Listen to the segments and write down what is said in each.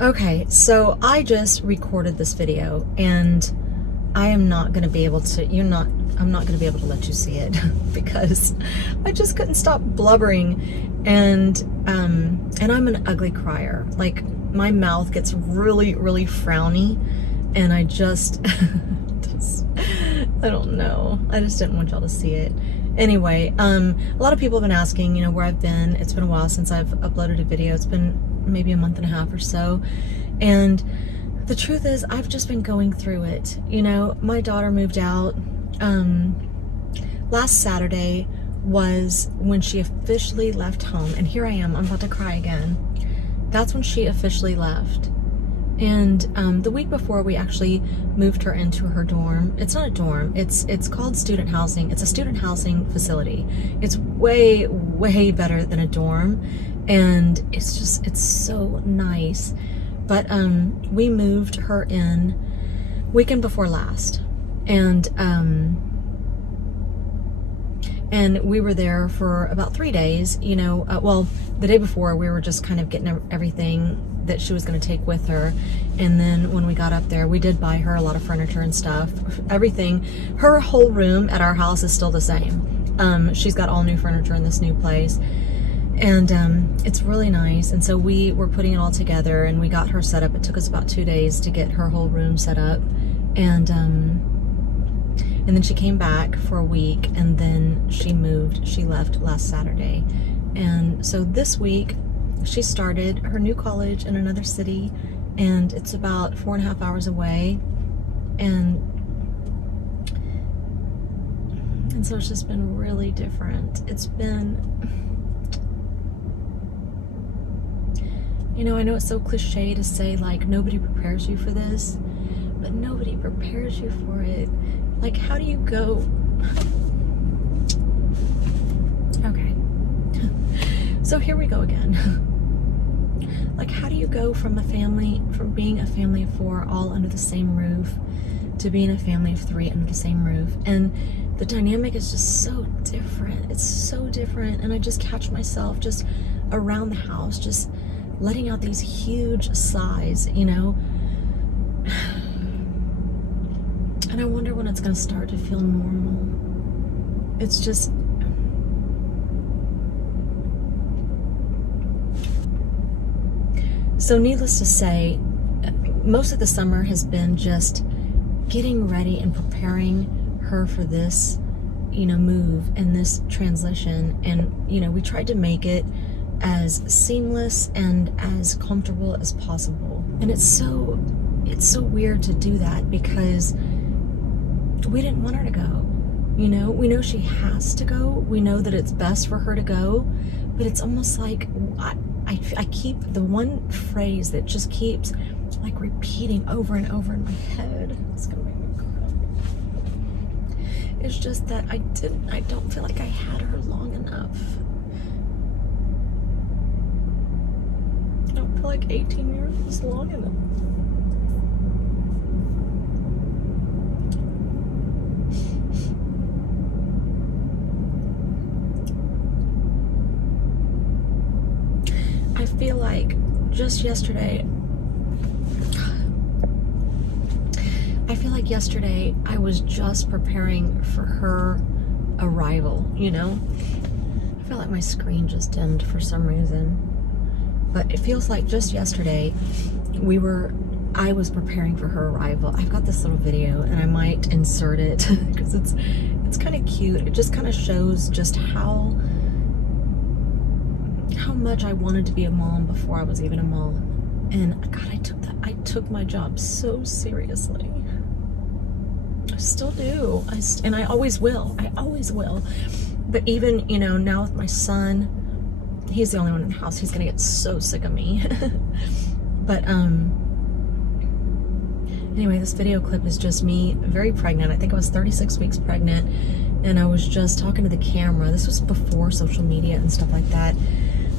Okay, so I just recorded this video and I am not going to be able to, I'm not going to be able to let you see it because I just couldn't stop blubbering and I'm an ugly crier. Like, my mouth gets really, really frowny and I just, I don't know. I just didn't want y'all to see it. Anyway, a lot of people have been asking, you know, where I've been. It's been a while since I've uploaded a video. It's been maybe a month and a half or so. And the truth is, I've just been going through it. You know, my daughter moved out. Last Saturday was when she officially left home. And here I am, I'm about to cry again. That's when she officially left. And the week before, we actually moved her into her dorm. It's not a dorm, it's called student housing. It's a student housing facility. It's way, way better than a dorm. And it's so nice. But we moved her in weekend before last. And we were there for about 3 days, you know. Well, the day before, we were just kind of getting everything that she was going to take with her. And then when we got up there, we did buy her a lot of furniture and stuff. Everything. Her whole room at our house is still the same. She's got all new furniture in this new place. And it's really nice. And so we were putting it all together and we got her set up. It took us about 2 days to get her whole room set up. And then she came back for a week and then she moved. She left last Saturday. And so this week she started her new college in another city, and it's about 4.5 hours away. And so it's just been really different. It's been, you know, I know it's so cliche to say, like, nobody prepares you for this, but nobody prepares you for it. Like, how do you go? Okay. So here we go again. Like, how do you go from being a family of 4 all under the same roof to being a family of 3 under the same roof? And the dynamic is just so different. It's so different. And I just catch myself just around the house, just letting out these huge sighs, you know? And I wonder when it's going to start to feel normal. It's just... So needless to say, most of the summer has been just getting ready and preparing her for this, you know, move and this transition. And, you know, we tried to make it as seamless and as comfortable as possible. And it's so weird to do that because we didn't want her to go. You know, we know she has to go. We know that it's best for her to go, but it's almost like I keep the one phrase that just keeps like repeating over and over in my head. It's gonna make me cry. It's just that I don't feel like I had her long enough. I don't feel like 18 years was long enough. I feel like just yesterday, I was just preparing for her arrival, you know? I feel like my screen just dimmed for some reason. But it feels like just yesterday, I was preparing for her arrival. I've got this little video and I might insert it because it's kind of cute. It just kind of shows just how much I wanted to be a mom before I was even a mom. And God, I took my job so seriously. I still do. And I always will. I always will. But even, you know, now with my son, he's the only one in the house. He's gonna get so sick of me. But anyway, this video clip is just me very pregnant. I think I was 36 weeks pregnant, and I was just talking to the camera. This was before social media and stuff like that.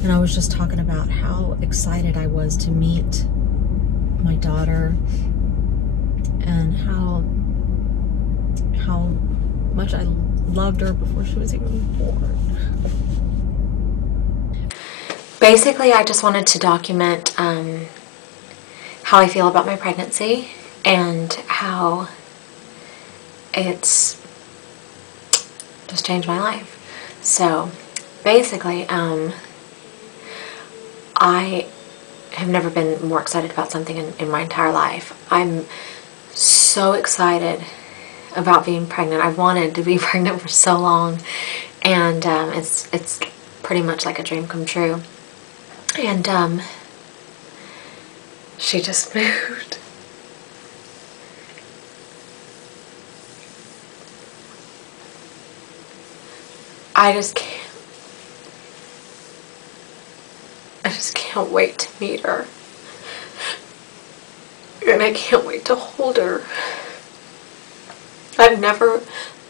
And I was just talking about how excited I was to meet my daughter and how much I loved her before she was even born. Basically, I just wanted to document how I feel about my pregnancy and how it's just changed my life. So basically, I have never been more excited about something in my entire life. I'm so excited about being pregnant. I've wanted to be pregnant for so long, and it's pretty much like a dream come true. And she just moved. I just can't wait to meet her. And I can't wait to hold her. I've never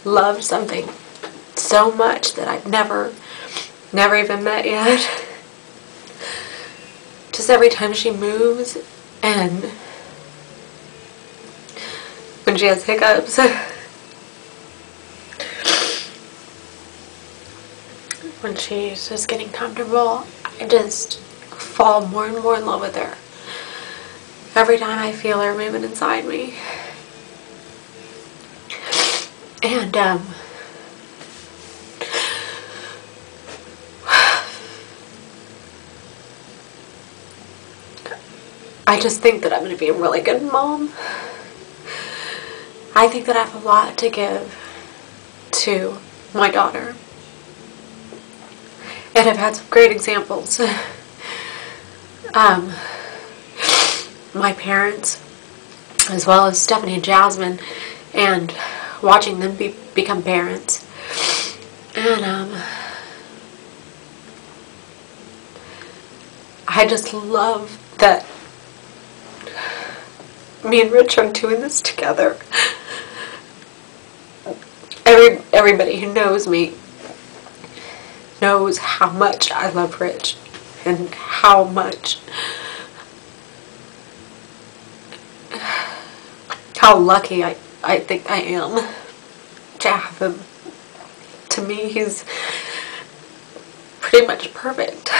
loved something so much that I've never even met yet. Just every time she moves and when she has hiccups, when she's just getting comfortable, I just fall more and more in love with her. Every time I feel her moving inside me. And I just think that I'm going to be a really good mom. I think that I have a lot to give to my daughter. And I've had some great examples. My parents, as well as Stephanie and Jasmine, and watching them become parents. And I just love that me and Rich are doing this together. Everybody who knows me knows how much I love Rich and how lucky I think I am to have him. To me, he's pretty much perfect.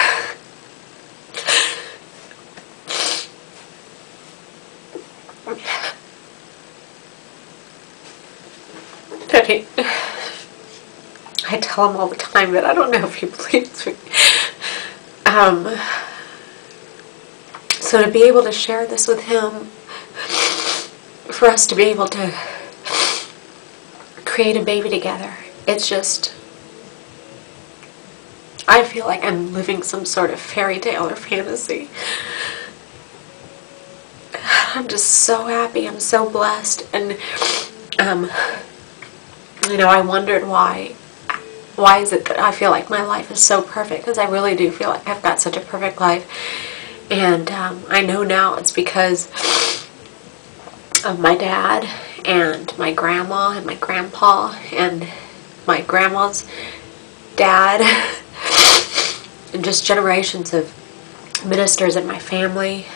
I tell him all the time that I don't know if he believes me. So to be able to share this with him, for us to be able to create a baby together, it's just, I feel like I'm living some sort of fairy tale or fantasy. I'm just so happy. I'm so blessed. And you know, I wondered why is it that I feel like my life is so perfect, because I really do feel like I've got such a perfect life. And I know now it's because of my dad and my grandma and my grandpa and my grandma's dad and just generations of ministers in my family.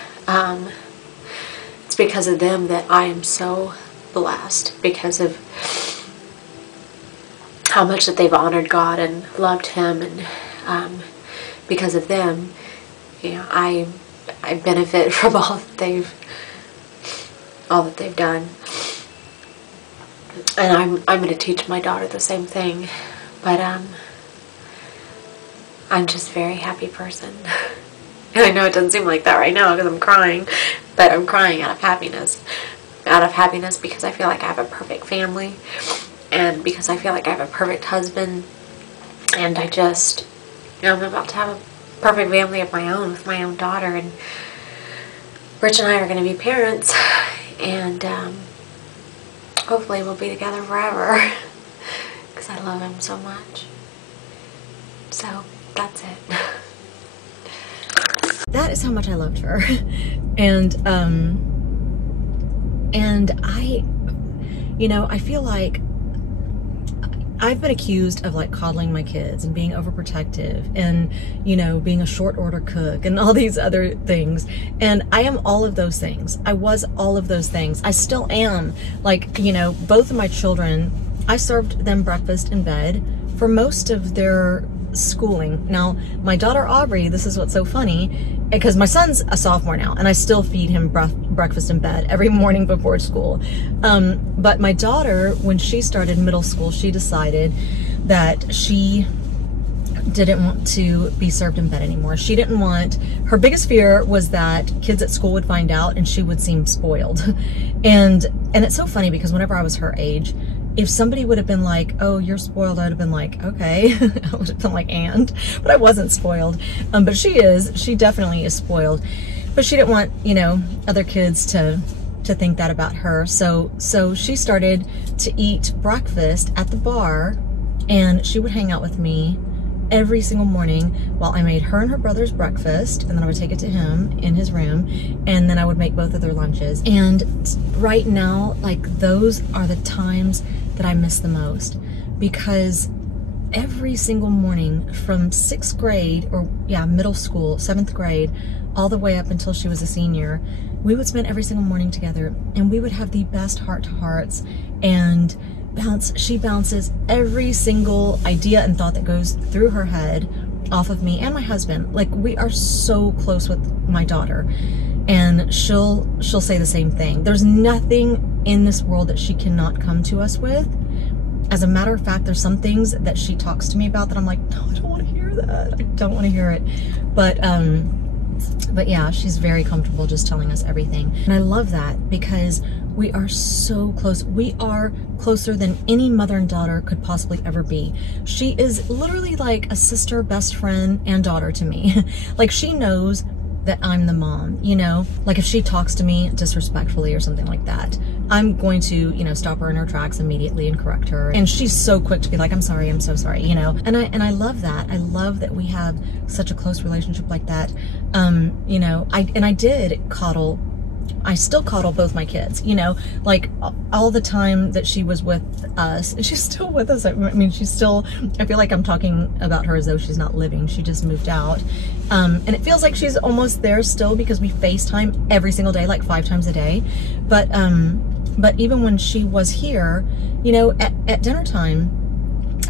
It's because of them that I am so blessed, because of how much that they've honored God and loved Him, and because of them, you know, I benefit from all that they've done. And I'm going to teach my daughter the same thing. But I'm just a very happy person. And I know it doesn't seem like that right now because I'm crying, but I'm crying out of happiness. Out of happiness because I feel like I have a perfect family, and because I feel like I have a perfect husband, and I just, you know, I'm about to have a perfect family of my own with my own daughter, and Rich and I are going to be parents, and hopefully we'll be together forever because I love him so much. So that's it. That is how much I loved her. And I, you know, I feel like I've been accused of like coddling my kids and being overprotective and, you know, being a short order cook and all these other things. And I am all of those things. I was all of those things. I still am. Like, you know, both of my children, I served them breakfast in bed for most of their schooling. Now, my daughter Aubrey, this is what's so funny, because my son's a sophomore now and I still feed him breakfast in bed every morning before school. But my daughter, when she started middle school, she decided that she didn't want to be served in bed anymore. She didn't want, her biggest fear was that kids at school would find out and she would seem spoiled. And it's so funny because whenever I was her age, if somebody would have been like, oh, you're spoiled, I'd have been like, okay. I would have been like, and, but I wasn't spoiled. But she definitely is spoiled. But she didn't want, you know, other kids to think that about her. So she started to eat breakfast at the bar, and she would hang out with me every single morning while I made her and her brother's breakfast, and then I would take it to him in his room, and then I would make both of their lunches. And right now, like, those are the times that I miss the most, because every single morning from 6th grade, or yeah, middle school, 7th grade, all the way up until she was a senior, we would spend every single morning together, and we would have the best heart-to-hearts, and she bounces every single idea and thought that goes through her head off of me and my husband. Like, we are so close with my daughter, and she'll say the same thing. There's nothing in this world that she cannot come to us with. As a matter of fact, there's some things that she talks to me about that I'm like, no, I don't want to hear that. I don't want to hear it. But yeah, she's very comfortable just telling us everything. And I love that because we are so close. We are closer than any mother and daughter could possibly ever be. She is literally like a sister, best friend, and daughter to me. Like, she knows that I'm the mom, you know? Like, if she talks to me disrespectfully or something like that, I'm going to, you know, stop her in her tracks immediately and correct her. And she's so quick to be like, I'm sorry, I'm so sorry, you know? And I love that. I love that we have such a close relationship like that. You know, I did coddle, I still coddle both my kids, you know, like all the time that she was with us, and she's still with us. I mean, she's still, I feel like I'm talking about her as though she's not living. She just moved out. And it feels like she's almost there still because we FaceTime every single day, like 5 times a day. But even when she was here, you know, at dinner time,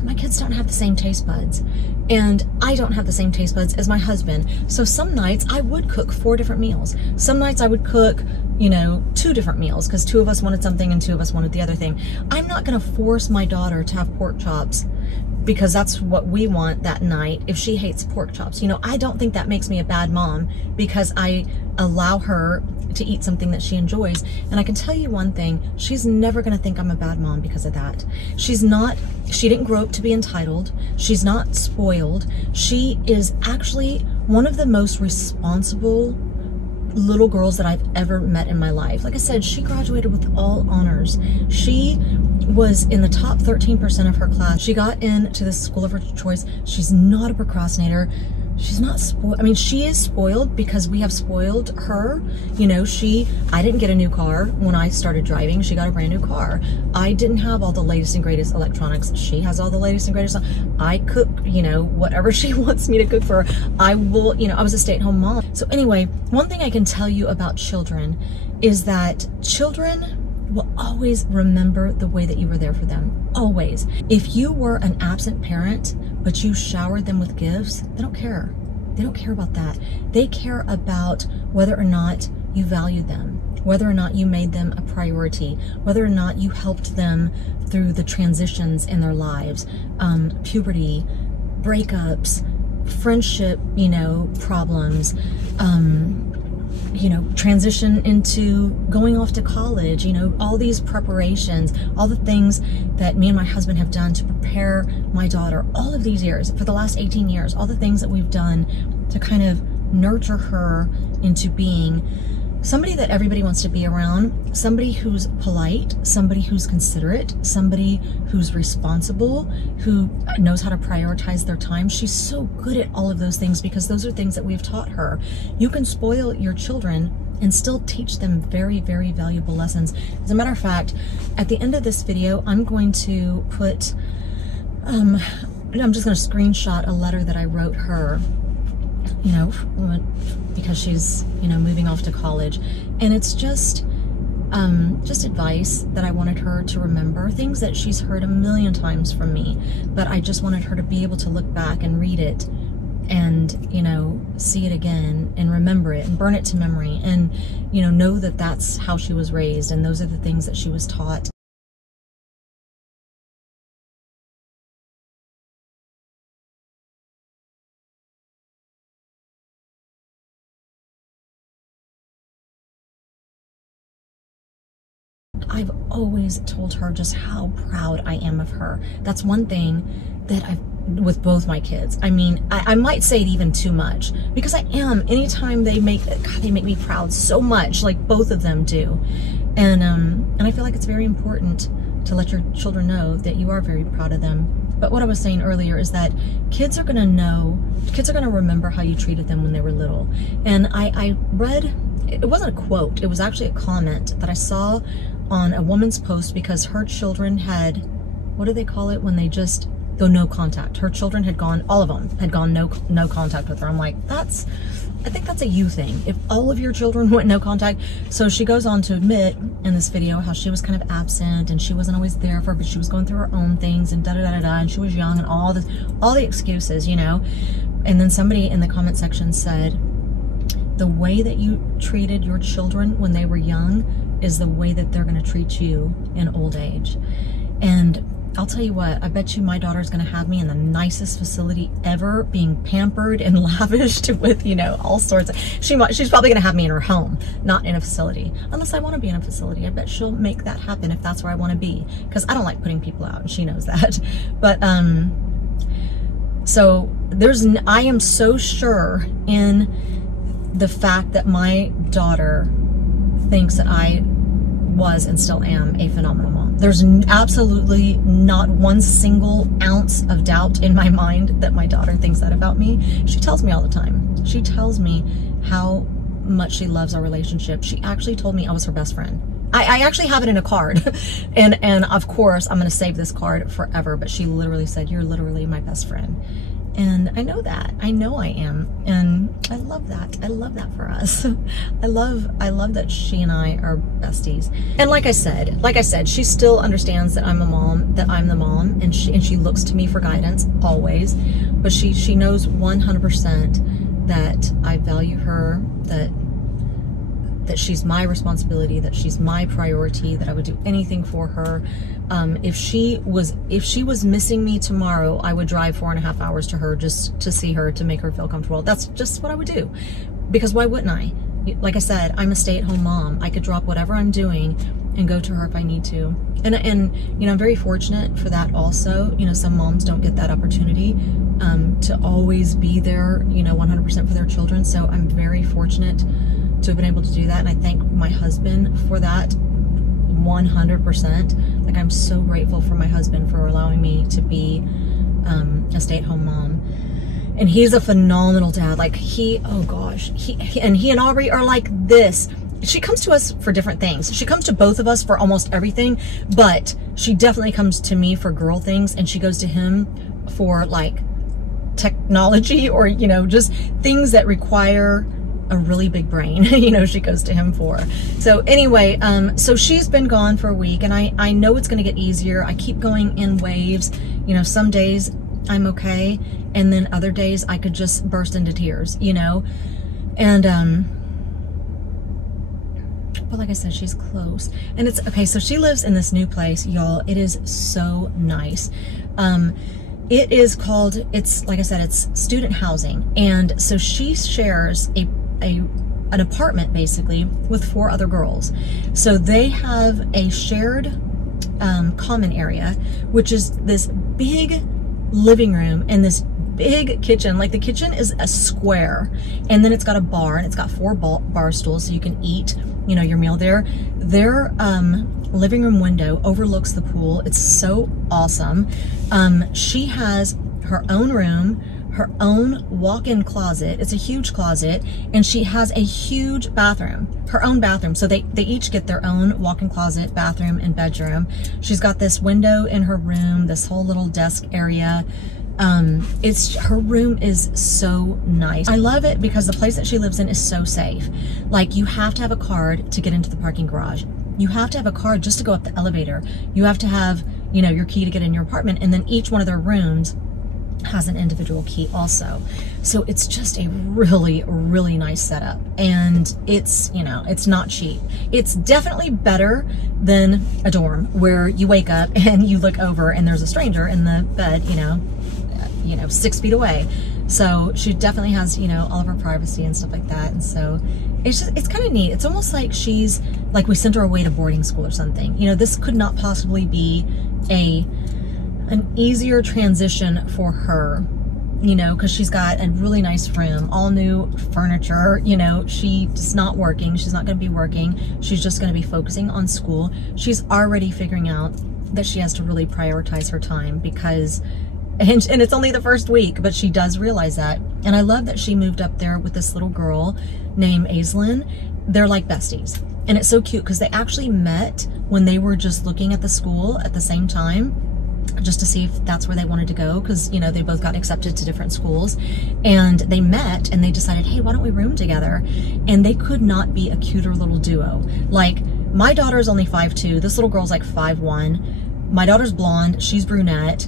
my kids don't have the same taste buds, and I don't have the same taste buds as my husband. So some nights I would cook 4 different meals. Some nights I would cook, you know, 2 different meals because 2 of us wanted something and 2 of us wanted the other thing. I'm not gonna force my daughter to have pork chops because that's what we want that night if she hates pork chops. You know, I don't think that makes me a bad mom because I allow her to eat something that she enjoys. And I can tell you one thing, she's never gonna think I'm a bad mom because of that. She didn't grow up to be entitled. She's not spoiled. She is actually one of the most responsible little girls that I've ever met in my life. Like I said, she graduated with all honors. She was in the top 13% of her class. She got into the school of her choice. She's not a procrastinator. She's not spoiled. I mean, she is spoiled because we have spoiled her. You know, I didn't get a new car when I started driving. She got a brand new car. I didn't have all the latest and greatest electronics. She has all the latest and greatest. I cook, you know, whatever she wants me to cook for her. I will, you know, I was a stay-at-home mom. So anyway, one thing I can tell you about children is that children will always remember the way that you were there for them. Always. If you were an absent parent, but you showered them with gifts, they don't care. They don't care about that. They care about whether or not you valued them, whether or not you made them a priority, whether or not you helped them through the transitions in their lives, puberty, breakups, friendship, you know, problems, you know, transition into going off to college, you know, all these preparations, all the things that me and my husband have done to prepare my daughter all of these years, for the last 18 years, all the things that we've done to kind of nurture her into being somebody that everybody wants to be around, somebody who's polite, somebody who's considerate, somebody who's responsible, who knows how to prioritize their time. She's so good at all of those things because those are things that we've taught her. You can spoil your children and still teach them very, very valuable lessons. As a matter of fact, at the end of this video, I'm going to put, I'm just going to screenshot a letter that I wrote her, you know, because she's, you know, moving off to college. And it's just advice that I wanted her to remember, things that she's heard a million times from me, but I just wanted her to be able to look back and read it and, you know, see it again and remember it and burn it to memory. And, you know that that's how she was raised and those are the things that she was taught. I've always told her just how proud I am of her. That's one thing that I've, with both my kids. I mean, I might say it even too much because I am. Anytime they make, God, they make me proud so much, like both of them do. And I feel like it's very important to let your children know that you are very proud of them. But what I was saying earlier is that kids are going to remember how you treated them when they were little. And I read, it wasn't a quote, it was actually a comment that I saw on a woman's post because her children had, what do they call it when they just go no contact? Her children had gone, all of them had gone no contact with her. I'm like, I think that's a you thing. If all of your children went no contact. So she goes on to admit in this video how she was kind of absent and she wasn't always there for her, but she was going through her own things and da-da-da-da-da, and she was young and all the excuses, you know. And then somebody in the comment section said, the way that you treated your children when they were young is the way that they're going to treat you in old age. And I'll tell you what, I bet you my daughter's going to have me in the nicest facility ever, being pampered and lavished with, you know, all sorts of, she's probably going to have me in her home, not in a facility, unless I want to be in a facility. I bet she'll make that happen if that's where I want to be, because I don't like putting people out and she knows that. But so I am so sure in the fact that my daughter thinks that I was and still am a phenomenal mom. There's absolutely not one single ounce of doubt in my mind that my daughter thinks that about me. She tells me all the time. She tells me how much she loves our relationship. She actually told me I was her best friend. I actually have it in a card. and of course, I'm going to save this card forever, but she literally said, you're literally my best friend. And I know that. I know I am. And I love that. I love that for us. I love that she and I are besties. And like I said, she still understands that I'm a mom, that I'm the mom, and she looks to me for guidance always. But she knows 100% that I value her, that she's my responsibility, that she's my priority, that I would do anything for her. If she was missing me tomorrow, I would drive 4.5 hours to her just to see her, to make her feel comfortable. That's just what I would do, because why wouldn't I? Like I said, I'm a stay-at-home mom. I could drop whatever I'm doing and go to her if I need to. And you know, I'm very fortunate for that also. You know, some moms don't get that opportunity to always be there, you know, 100% for their children. So I'm very fortunate to have been able to do that, and I thank my husband for that 100%. Like, I'm so grateful for my husband for allowing me to be a stay-at-home mom. And he's a phenomenal dad. Like, oh gosh, he and Aubrey are like this. She comes to us for different things. She comes to both of us for almost everything, but she definitely comes to me for girl things, and she goes to him for like technology, or, you know, just things that require a really big brain, you know, she goes to him for. So anyway, so she's been gone for a week, and I know it's going to get easier. I keep going in waves. You know, some days I'm okay, and then other days I could just burst into tears, you know. And but like I said, she's close, and it's okay. So she lives in this new place, y'all. It is so nice. It is called, it's like I said, it's student housing, and so she shares an apartment basically with 4 other girls. So they have a shared common area, which is this big living room and this big kitchen. Like, the kitchen is a square, and then it's got a bar, and it's got 4 bar stools so you can eat, you know, your meal there. Their living room window overlooks the pool. It's so awesome. She has her own room, her own walk-in closet. It's a huge closet, and she has a huge bathroom, her own bathroom. So they each get their own walk-in closet, bathroom, and bedroom. She's got this window in her room, this whole little desk area. Her room is so nice. I love it because the place that she lives in is so safe. Like, you have to have a card to get into the parking garage. You have to have a card just to go up the elevator. You have to have, you know, your key to get in your apartment. And then each one of their rooms has an individual key also. So it's just a really, really nice setup. And it's, you know, it's not cheap. It's definitely better than a dorm where you wake up and you look over and there's a stranger in the bed, you know, 6 feet away. So she definitely has, you know, all of her privacy and stuff like that. And so it's kind of neat. It's almost like she's, like we sent her away to boarding school or something. You know, this could not possibly be an easier transition for her, you know, because she's got a really nice room, all new furniture, you know, she's not working. She's not going to be working. She's just going to be focusing on school. She's already figuring out that she has to really prioritize her time because, and it's only the first week, but she does realize that. And I love that she moved up there with this little girl named Aislinn. They're like besties. And it's so cute because they actually met when they were just looking at the school at the same time, just to see if that's where they wanted to go, because, you know, they both got accepted to different schools. And they met and they decided, hey, why don't we room together? And they could not be a cuter little duo. Like, my daughter's only 5'2", this little girl's like 5'1". My daughter's blonde, she's brunette.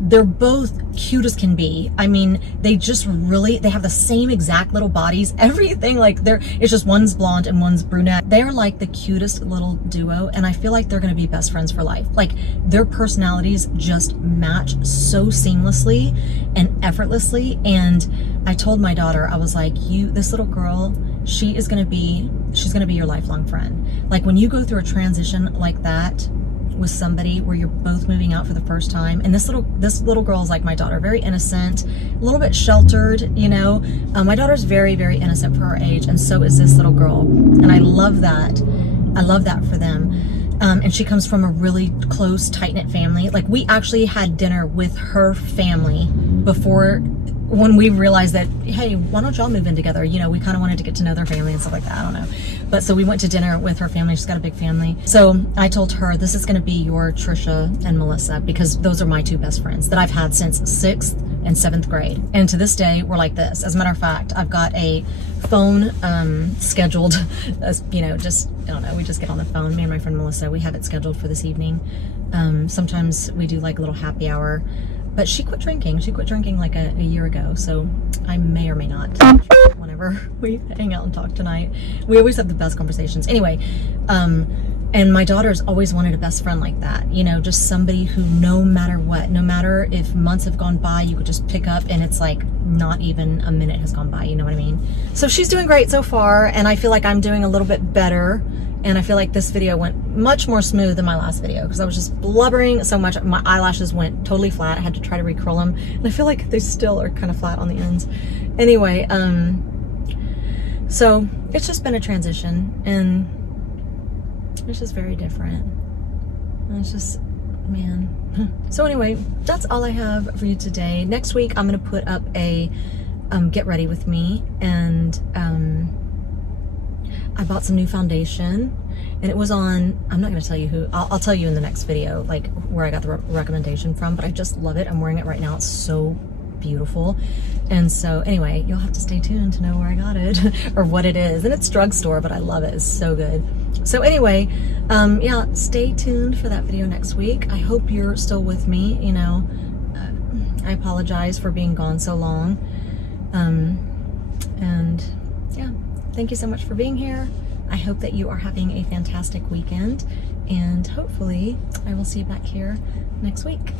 They're both cute as can be. I mean, they just really, they have the same exact little bodies, everything. Like, it's just one's blonde and one's brunette. They're like the cutest little duo, and I feel like they're gonna be best friends for life. Like, their personalities just match so seamlessly and effortlessly. And I told my daughter, I was like, this little girl, she's gonna be your lifelong friend. Like, when you go through a transition like that with somebody where you're both moving out for the first time, and this little girl is like my daughter, very innocent, a little bit sheltered, you know. My daughter's very, very innocent for her age, and so is this little girl, and I love that. I love that for them. And she comes from a really close, tight-knit family. Like, we actually had dinner with her family before, when we realized that, hey, why don't y'all move in together? You know, we kind of wanted to get to know their family and stuff like that. I don't know. But so we went to dinner with her family. She's got a big family. So I told her, this is going to be your Trisha and Melissa, because those are my two best friends that I've had since 6th and 7th grade. And to this day, we're like this. As a matter of fact, I've got a phone scheduled, as, you know, just, I don't know, we just get on the phone. Me and my friend Melissa, we have it scheduled for this evening. Sometimes we do like a little happy hour. But she quit drinking. She quit drinking like a year ago, so I may or may not whenever we hang out and talk tonight. We always have the best conversations. Anyway, and my daughter's always wanted a best friend like that. You know, just somebody who, no matter what, no matter if months have gone by, you could just pick up and it's like not even a minute has gone by, you know what I mean? So she's doing great so far, and I feel like I'm doing a little bit better. And I feel like this video went much more smooth than my last video because I was just blubbering so much. My eyelashes went totally flat. I had to try to recurl them. And I feel like they still are kind of flat on the ends. Anyway, so it's just been a transition, and it's just very different. And it's just, man. So anyway, that's all I have for you today. Next week, I'm going to put up a get ready with me, and I bought some new foundation, and it was on, I'm not going to tell you who, I'll tell you in the next video, like where I got the recommendation from, but I just love it. I'm wearing it right now. It's so beautiful. And so anyway, you'll have to stay tuned to know where I got it or what it is. And it's drugstore, but I love it. It's so good. So anyway, yeah, stay tuned for that video next week. I hope you're still with me. You know, I apologize for being gone so long. And yeah. Thank you so much for being here. I hope that you are having a fantastic weekend, and hopefully I will see you back here next week.